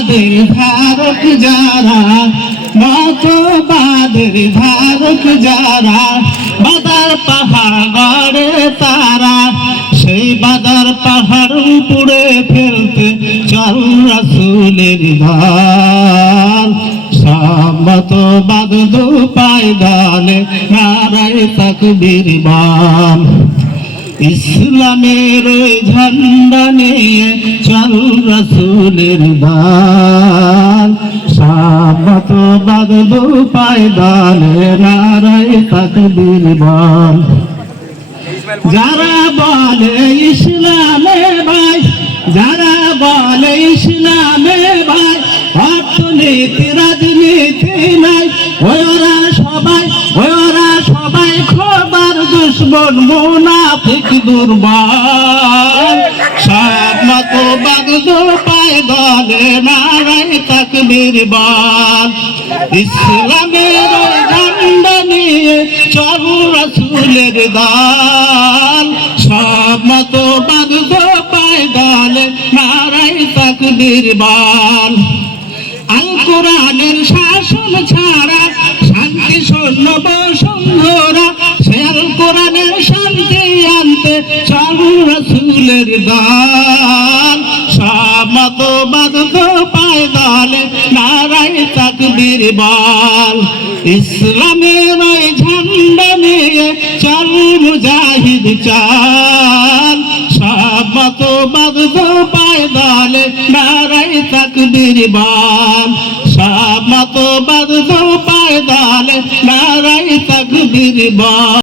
মতবাদের ধারক যারা, মতবাদের ধারক যারা, বাদার পাহাড় গড়ে তারা, সেই বাদার পাহাড় উপড়ে ফেলতে চল রাসূলের দল। সব মতবাদ দু পায়দানে নারায়ে তাকবীর বল। ইসলামের ঝান্ডা নিয়ে চল রাসূলের দল। সব মতবাদ দু পায়দানে নারায়ে তাকবীর বল। যারা বলে ইসলামে ভাই, যারা বলে ইসলামে ভাই, অর্থনীতি রাজনীতি নাই, ওরা সবাই খোদার দুশমন, মুনাফিক দুর্বল। সব মতবাদ দু পায়দানে নারায়ে তাকবীর বল। ইসলামের ঝান্ডা নিয়ে চল রাসূলের দল। সব মতবাদ দু পায়দানে নারায়ে তাকবীর বল। আল কোরআনের শাসন ছাড়া শান্তি শূন্য বসুন্ধরা, সে আল কোরআনের শান্তি আনতে চল রাসূলের দল। সব মতবাদ দু পায়দানে নারায়ে তাকবীর বল। ইসলামের ঝান্ডা নিয়ে চল মুজাহিদ চল। সব মতবাদ দু পায়দানে নারায়ে তাকবীর বল। সব মতবাদ দু পায়দানে নারায়ে তাকবীর বল।